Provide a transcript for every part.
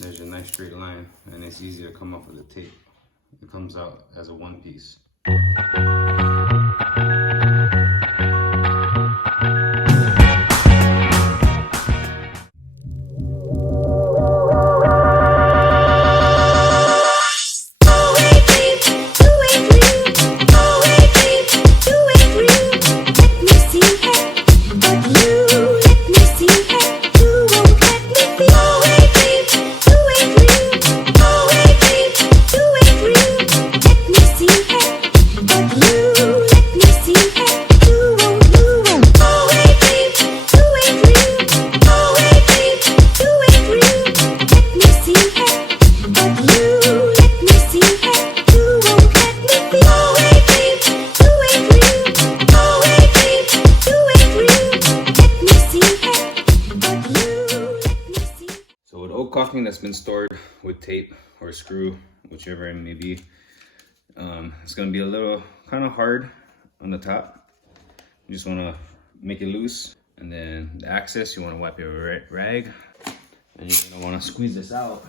There's your nice straight line, and it's easy to come up with the tape. It comes out as a one piece. Caulking that's been stored with tape or screw, whichever it may be, it's going to be a little kind of hard on the top. You just want to make it loose, and then the access, you want to wipe your rag, and you're going to want to squeeze this out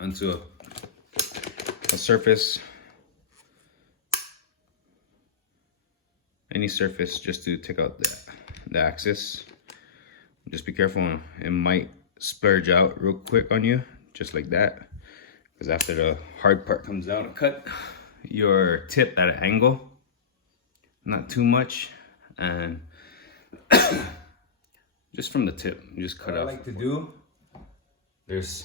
onto a surface, any surface, just to take out the access. Just be careful, it might splurge out real quick on you, just like that, because after the hard part comes out, cut your tip at an angle, not too much, and just from the tip, you just cut off. What I like to do, there's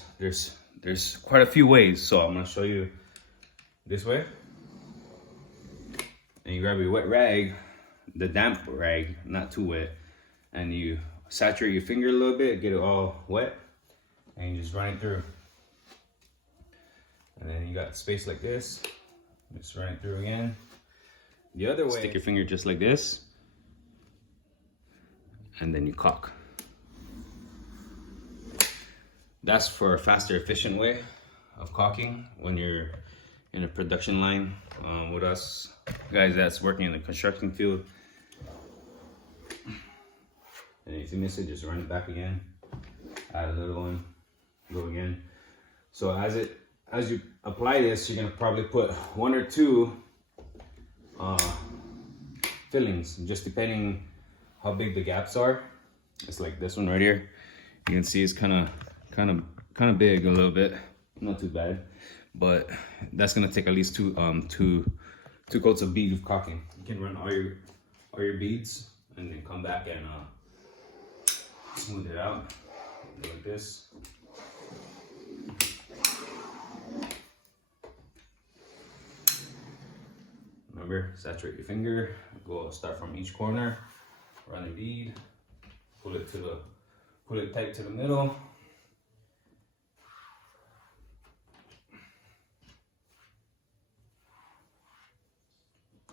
quite a few ways, so I'm gonna show you this way. And you grab your wet rag, the damp rag, not too wet, and you saturate your finger a little bit, get it all wet, and you just run it through. And then you got space like this, just run it through again. The other way, stick your finger just like this, and then you caulk. That's for a faster, efficient way of caulking when you're in a production line with us guys that's working in the construction field. And if you miss it, just run it back again, add a little one, go again. So as you apply this, you're gonna probably put one or two fillings, just depending how big the gaps are. It's like this one right here. You can see it's kind of big a little bit, not too bad, but that's gonna take at least two coats of bead of caulking. You can run all your beads and then come back and smooth it out like this. Remember, saturate your finger, start from each corner, run a bead, pull it tight to the middle.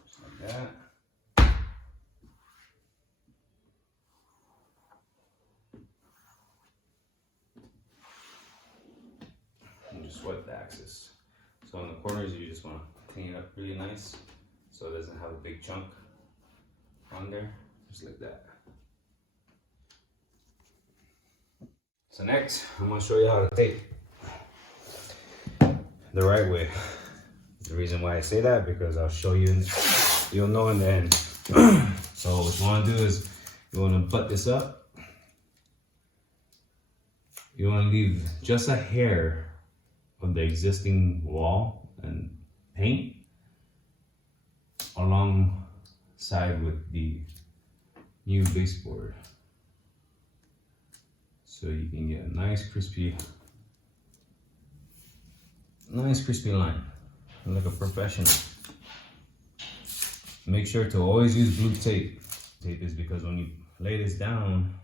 Just like that. Swipe the axis. So on the corners, you just want to clean it up really nice so it doesn't have a big chunk on there, just like that. So next, I'm going to show you how to tape the right way. The reason why I say that, because I'll show you, you'll know in the end. So what you want to do is you want to butt this up. You want to leave just a hair of the existing wall and paint alongside with the new baseboard, so you can get a nice crispy line, like a professional. Make sure to always use blue tape. Tape is because when you lay this down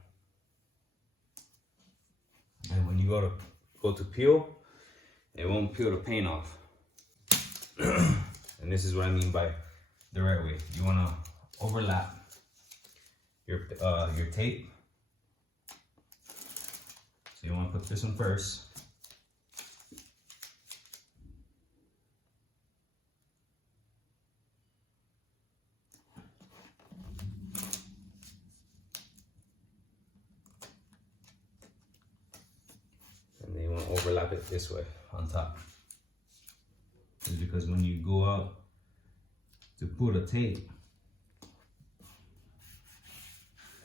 and when you go to peel, it won't peel the paint off. And this is what I mean by the right way. You want to overlap your tape. So you want to put this one first. overlap it this way on top. Is because when you go out to pull the tape,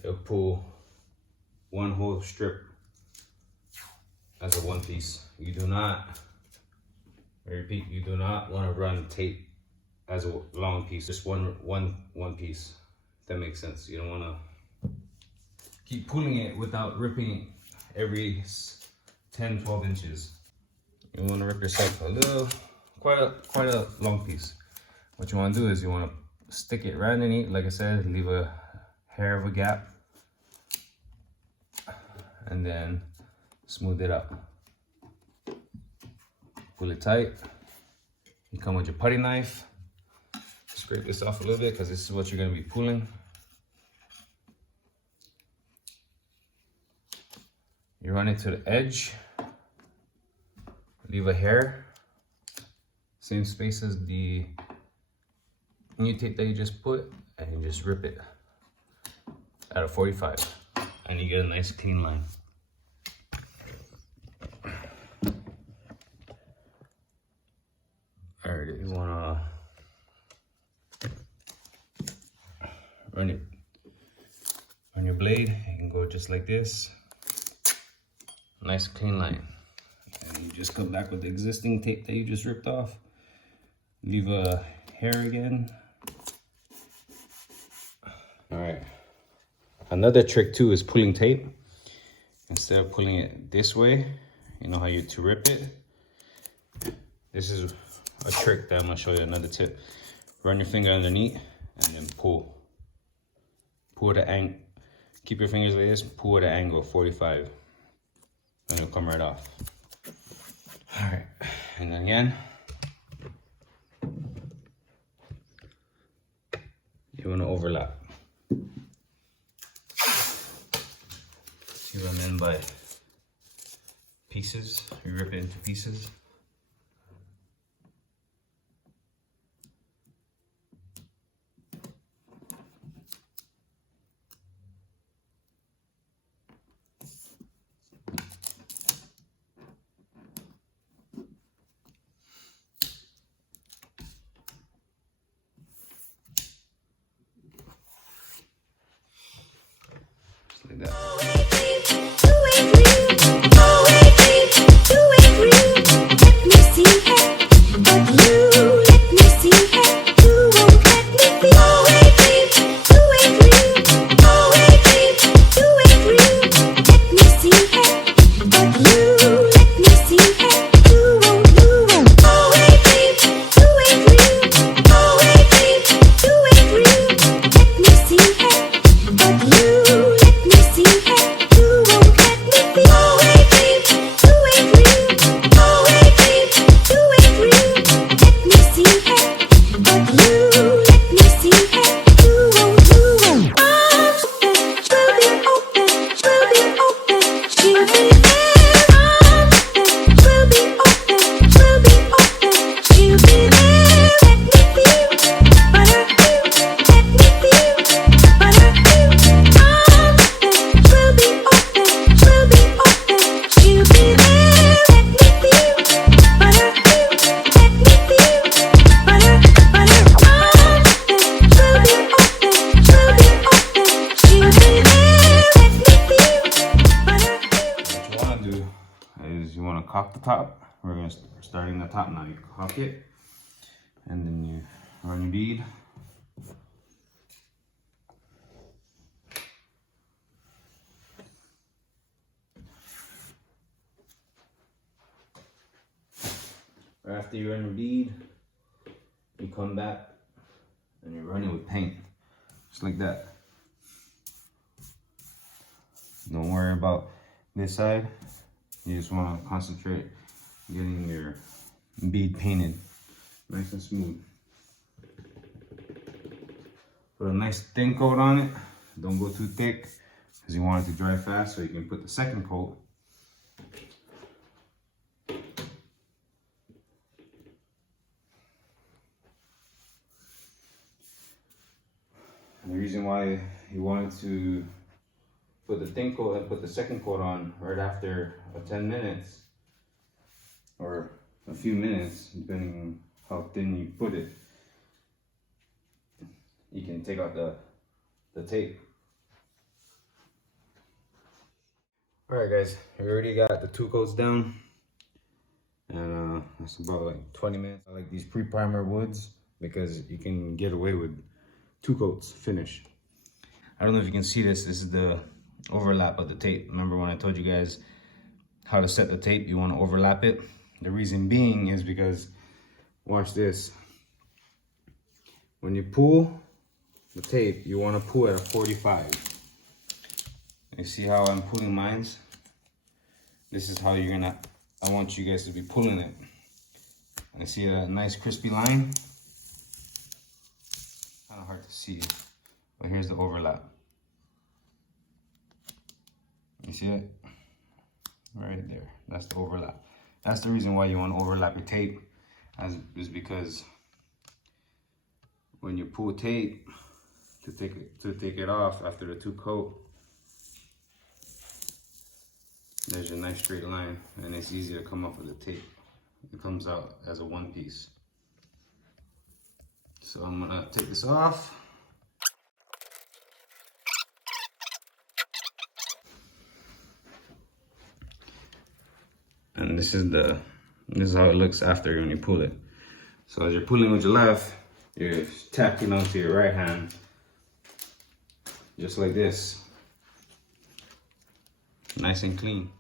it'll pull one whole strip as a one piece. You do not, I repeat, you do not want to run tape as a long piece, just one piece, if that makes sense. You don't want to keep pulling it without ripping it every 10-12 inches. You want to rip yourself a little, quite a long piece. What you want to do is you want to stick it right underneath, like I said, leave a hair of a gap, and then smooth it up. Pull it tight. You come with your putty knife. Scrape this off a little bit because this is what you're going to be pulling. You run it to the edge. Leave a hair, same space as the new tape that you just put, and you just rip it at a 45, and you get a nice clean line. All right, you wanna run your blade. You can go just like this, nice clean line. And you just come back with the existing tape that you just ripped off. Leave a hair again. All right. Another trick too is pulling tape. Instead of pulling it this way, you know how you to rip it. This is a trick that I'm gonna show you, another tip. Run your finger underneath and then pull. Pull the angle. Keep your fingers like this, pull at an angle of 45. And it'll come right off. All right, and then again, you want to overlap. See what I mean by pieces? You rip it into pieces. Like that. Caulk the top. We're going to starting the top now. You caulk it, and then you run your bead. Right after you run your bead, you come back and you run it with paint, just like that. Don't worry about this side. You just want to concentrate getting your bead painted nice and smooth. Put a nice thin coat on it. Don't go too thick because you want it to dry fast, so you can put the second coat. And the reason why you wanted to put the thin coat and put the second coat on right after 10 minutes or a few minutes, depending on how thin you put it, you can take out the tape. All right, guys, we already got the 2 coats down, and that's about like 20 minutes. I like these pre-primer woods because you can get away with 2 coats finish. I don't know if you can see this. This is the overlap of the tape. Remember when I told you guys how to set the tape? You want to overlap it. The reason being is because, watch this. When you pull the tape, you want to pull at a 45. You see how I'm pulling mines? This is how you're gonna, I want you guys to be pulling it. I see a nice crispy line. Kind of hard to see, but here's the overlap. You see it? Right there, that's the overlap. That's the reason why you want to overlap your tape, is because when you pull tape to take it off after the 2 coat, there's a nice straight line, and it's easy to come off with the tape. It comes out as a 1 piece. So I'm gonna take this off. And this is how it looks after when you pull it. So as you're pulling with your left, you're tapping onto your right hand, just like this. Nice and clean.